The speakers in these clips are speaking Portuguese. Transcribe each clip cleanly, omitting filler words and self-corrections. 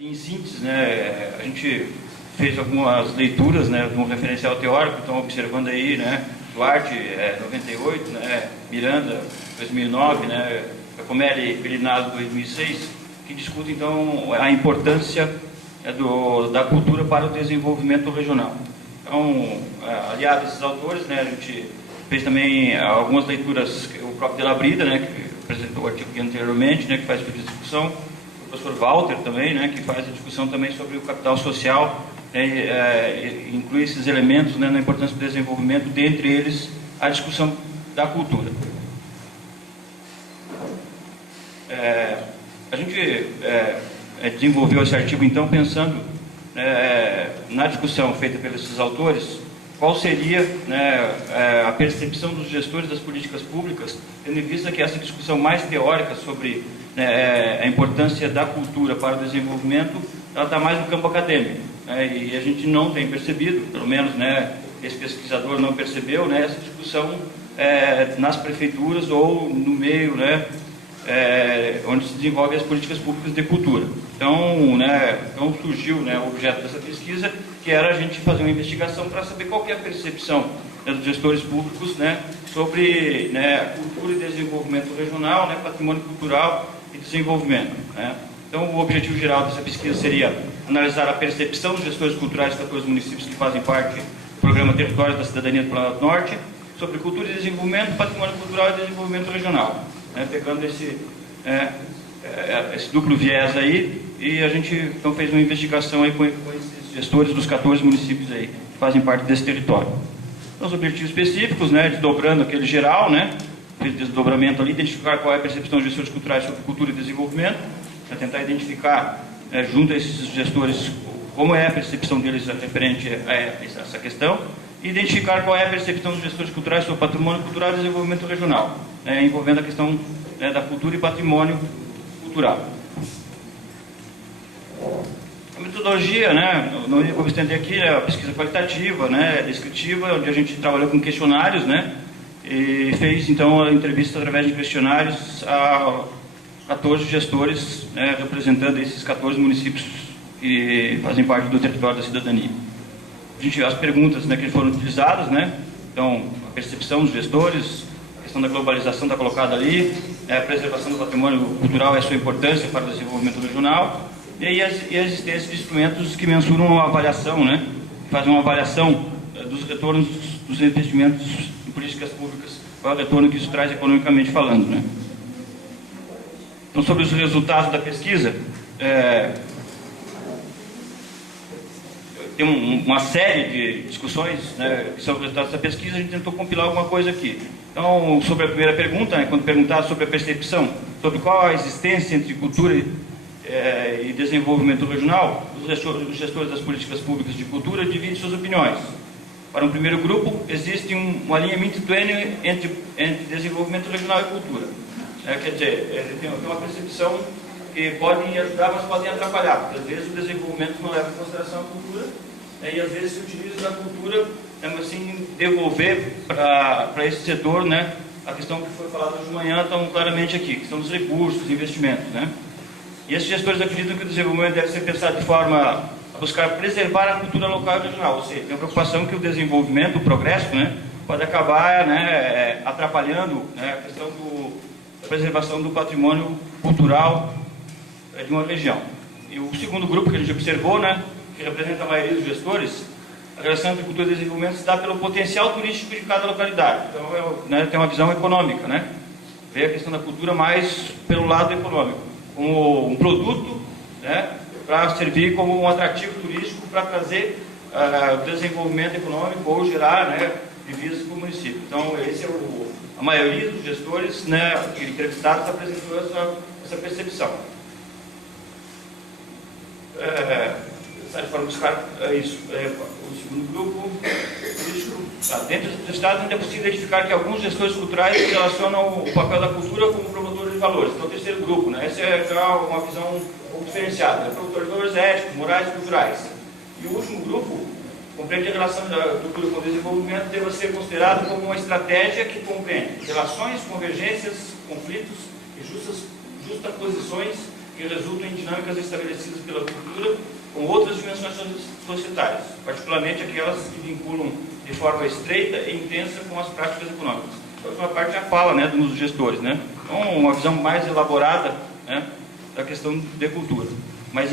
Em síntese, né, a gente fez algumas leituras, né, de um referencial teórico, então observando aí, né, Duarte, 98, né, Miranda, 2009, né, Giacomelli e Bellinazzo, 2006, que discutem, então, a importância da cultura para o desenvolvimento regional. Então, aliado a esses autores, né, a gente fez também algumas leituras, o próprio de Labrida, né, que apresentou o artigo anteriormente, né, que faz essa discussão, o professor Walter também, né, que faz a discussão também sobre o capital social, inclui esses elementos, né, na importância do desenvolvimento, dentre eles a discussão da cultura. A gente desenvolveu esse artigo, então, pensando na discussão feita pelos esses autores, qual seria, né, a percepção dos gestores das políticas públicas, tendo em vista que essa discussão mais teórica sobre, né, a importância da cultura para o desenvolvimento, ela está mais no campo acadêmico, né, e a gente não tem percebido, pelo menos, né, esse pesquisador não percebeu, né, essa discussão nas prefeituras ou no meio, né, onde se desenvolvem as políticas públicas de cultura. Então surgiu, né, o objeto dessa pesquisa, que era a gente fazer uma investigação para saber qual que é a percepção, né, dos gestores públicos, né, sobre, né, cultura e desenvolvimento regional, né, patrimônio cultural e desenvolvimento, né. Então, o objetivo geral dessa pesquisa seria analisar a percepção dos gestores culturais dos 14 municípios que fazem parte do Programa Territórios da Cidadania do Planalto Norte, sobre cultura e desenvolvimento, patrimônio cultural e desenvolvimento regional, né, pegando esse duplo viés aí, e a gente então fez uma investigação aí com esses gestores dos 14 municípios aí que fazem parte desse território. Então, os objetivos específicos, né, desdobrando aquele geral, né, fez desdobramento ali, identificar qual é a percepção dos gestores culturais sobre cultura e desenvolvimento, para tentar identificar, junto a esses gestores, como é a percepção deles referente a essa questão, e identificar qual é a percepção dos gestores culturais sobre patrimônio cultural e desenvolvimento regional, envolvendo a questão, da cultura e patrimônio cultural. A metodologia, né, não vou me estender aqui, é a pesquisa qualitativa, né, descritiva, onde a gente trabalhou com questionários, né, e fez, então, a entrevista através de questionários a 14 gestores, né, representando esses 14 municípios que fazem parte do território da cidadania. As perguntas, né, que foram utilizadas, né, então, a percepção dos gestores, a questão da globalização está colocada ali, a preservação do patrimônio cultural e a sua importância para o desenvolvimento regional, e aí a existência de instrumentos que mensuram uma avaliação, né, que fazem uma avaliação dos retornos dos investimentos em políticas públicas, qual é o retorno que isso traz economicamente falando, né. Então, sobre os resultados da pesquisa, tem uma série de discussões, né, que são os resultados da pesquisa, a gente tentou compilar alguma coisa aqui. Então, sobre a primeira pergunta, né, quando perguntar sobre a percepção, sobre qual a existência entre cultura e desenvolvimento regional, os gestores das políticas públicas de cultura dividem suas opiniões. Para um primeiro grupo, existe um alinhamento tênue entre desenvolvimento regional e cultura. Quer dizer, tem uma percepção que podem ajudar, mas podem atrapalhar, porque às vezes o desenvolvimento não leva em consideração a cultura, e às vezes se utiliza da cultura, assim, devolver para esse setor, né, a questão que foi falada hoje de manhã tão claramente aqui, que são dos recursos, investimentos, né. E esses gestores acreditam que o desenvolvimento deve ser pensado de forma a buscar preservar a cultura local e regional, ou seja, tem a preocupação que o desenvolvimento, o progresso, né, pode acabar, né, atrapalhando, né, a questão da preservação do patrimônio cultural de uma região. E o segundo grupo que a gente observou, né, que representa a maioria dos gestores, a relação entre cultura e desenvolvimento se dá pelo potencial turístico de cada localidade. Então, né, tem uma visão econômica, né, vê a questão da cultura mais pelo lado econômico, como um produto, né, para servir como um atrativo turístico para trazer desenvolvimento econômico ou gerar, né, divisas para o município. Então, esse é a maioria dos gestores, né, entrevistados apresentou essa percepção. Para buscar isso. O segundo grupo, dentro do Estado ainda é possível identificar que alguns gestores culturais relacionam o papel da cultura como promotor de valores. Então, o terceiro grupo, né, essa é já uma visão um pouco diferenciada, né, promotor de valores éticos, morais e culturais. E o último grupo compreende a relação da cultura com o desenvolvimento, deve ser considerado como uma estratégia que compreende relações, convergências, conflitos e justaposições que resultam em dinâmicas estabelecidas pela cultura com outras dimensões societárias, particularmente aquelas que vinculam de forma estreita e intensa com as práticas econômicas. A última parte já fala, né, dos gestores, né? Então, uma visão mais elaborada, né, da questão de cultura. Mas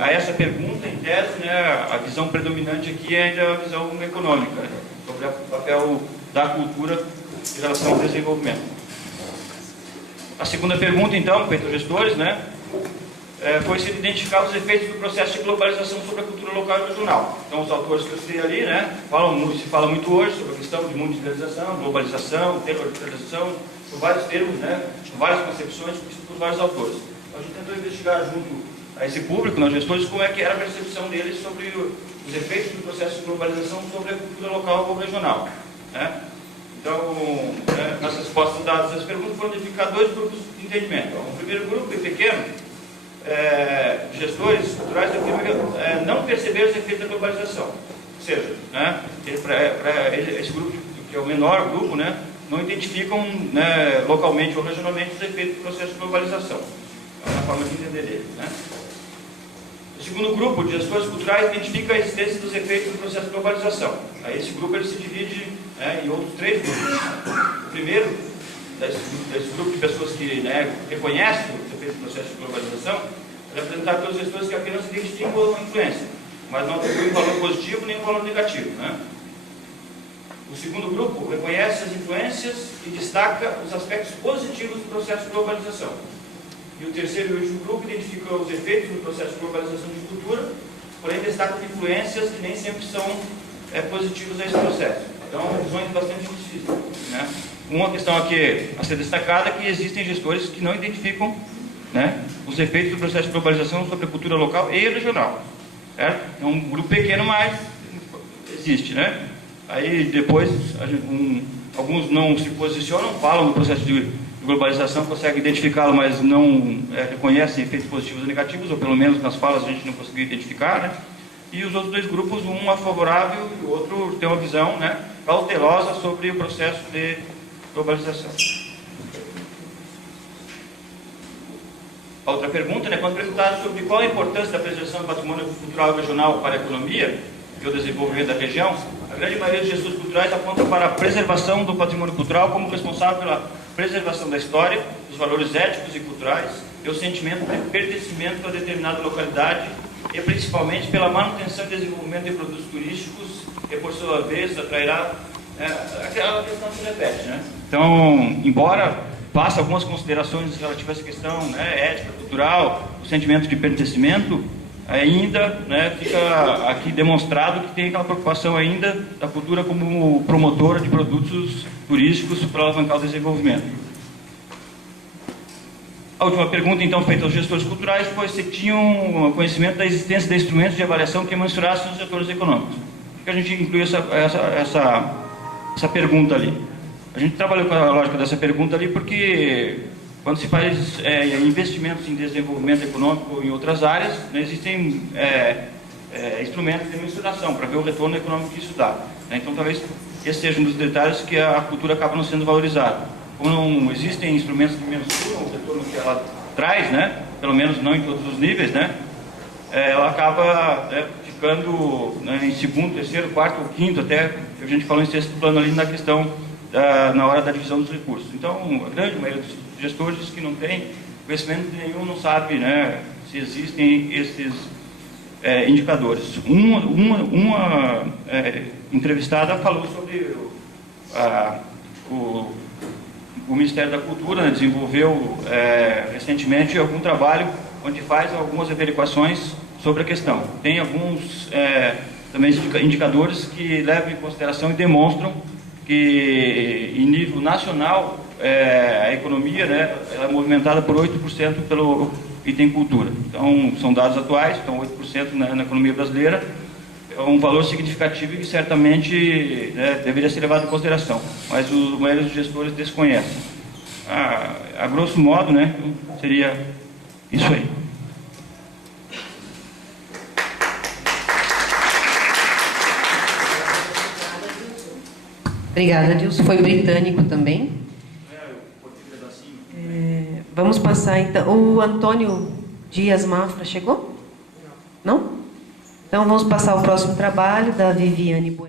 a essa pergunta, em tese, né, a visão predominante aqui é ainda a visão econômica, né, sobre o papel da cultura em relação ao desenvolvimento. A segunda pergunta, então, feita aos gestores, né, foi se identificar os efeitos do processo de globalização sobre a cultura local e regional. Então, os autores que eu citei ali, né, se fala muito hoje sobre a questão de mundialização, globalização, territorialização, por vários termos, né, por várias concepções, por vários autores. A gente tentou investigar junto a esse público, nós gestores, como é que era a percepção deles sobre os efeitos do processo de globalização sobre a cultura local ou regional, né? Então, nas respostas dadas às perguntas, foram identificados dois grupos de entendimento. O primeiro grupo, bem pequeno, gestores culturais afirmam não perceber os efeitos da globalização. Ou seja, né, esse grupo, que é o menor grupo, né, não identificam, né, localmente ou regionalmente os efeitos do processo de globalização. É uma forma de entender ele, né? O segundo grupo de gestores culturais identifica a existência dos efeitos do processo de globalização. Aí esse grupo ele se divide, né, em outros três grupos. O primeiro, desse grupo de pessoas que, né, reconhecem os efeitos do processo de globalização, é representado pelos gestores que apenas identificam a influência, mas não atribuem um valor positivo nem um valor negativo, né? O segundo grupo reconhece as influências e destaca os aspectos positivos do processo de globalização. E o terceiro e último grupo identifica os efeitos do processo de globalização de cultura, porém destaca influências que nem sempre são positivas a esse processo. Então, visões bastante difíceis, né? Uma questão aqui a ser destacada é que existem gestores que não identificam, né, os efeitos do processo de globalização sobre a cultura local e regional. Certo? É um grupo pequeno, mas existe, né? Aí depois alguns não se posicionam, falam do processo de globalização, conseguem identificá-lo, mas não reconhecem efeitos positivos ou negativos, ou pelo menos nas falas a gente não conseguiu identificar, né? E os outros dois grupos, um é favorável e o outro tem uma visão, né, cautelosa sobre o processo de globalização. A outra pergunta, né, quando perguntado sobre qual a importância da preservação do patrimônio cultural e regional para a economia e o desenvolvimento da região, a grande maioria dos gestores culturais aponta para a preservação do patrimônio cultural como responsável pela preservação da história, dos valores éticos e culturais e o sentimento de pertencimento a determinada localidade e principalmente pela manutenção e desenvolvimento de produtos turísticos que, por sua vez, atrairá aquela questão que se repete, né? Então, embora faça algumas considerações relativas a essa questão, né, ética, cultural, o sentimento de pertencimento, ainda, né, fica aqui demonstrado que tem aquela preocupação ainda da cultura como promotora de produtos turísticos para alavancar o desenvolvimento. A última pergunta, então, feita aos gestores culturais foi se tinham conhecimento da existência de instrumentos de avaliação que mensurassem os setores econômicos. Por que a gente incluiu essa pergunta ali? A gente trabalhou com a lógica dessa pergunta ali porque quando se faz investimentos em desenvolvimento econômico em outras áreas, né, existem instrumentos de mensuração para ver o retorno econômico que isso dá, né? Então talvez esse seja um dos detalhes que a cultura acaba não sendo valorizada. Como não existem instrumentos que mensuram o retorno que ela traz, né, pelo menos não em todos os níveis, né, ela acaba ficando, né, em segundo, terceiro, quarto ou quinto, até a gente falou em sexto plano ali na questão na hora da divisão dos recursos. Então, a grande maioria dos gestores que não tem conhecimento nenhum não sabe, né, se existem esses indicadores. Uma entrevistada falou sobre o Ministério da Cultura, né, desenvolveu recentemente algum trabalho onde faz algumas averiguações sobre a questão. Tem alguns também indicadores que levam em consideração e demonstram que em nível nacional a economia, né, ela é movimentada por 8% pelo item cultura. Então são dados atuais, então 8% na economia brasileira é um valor significativo e que certamente, né, deveria ser levado em consideração, mas a maioria dos gestores desconhecem. A grosso modo, né, seria isso aí. Obrigada, Dilson. Foi britânico também. Vamos passar, então. O Antônio Dias Mafra chegou? Não? Então, vamos passar ao próximo trabalho da Viviane Bueno.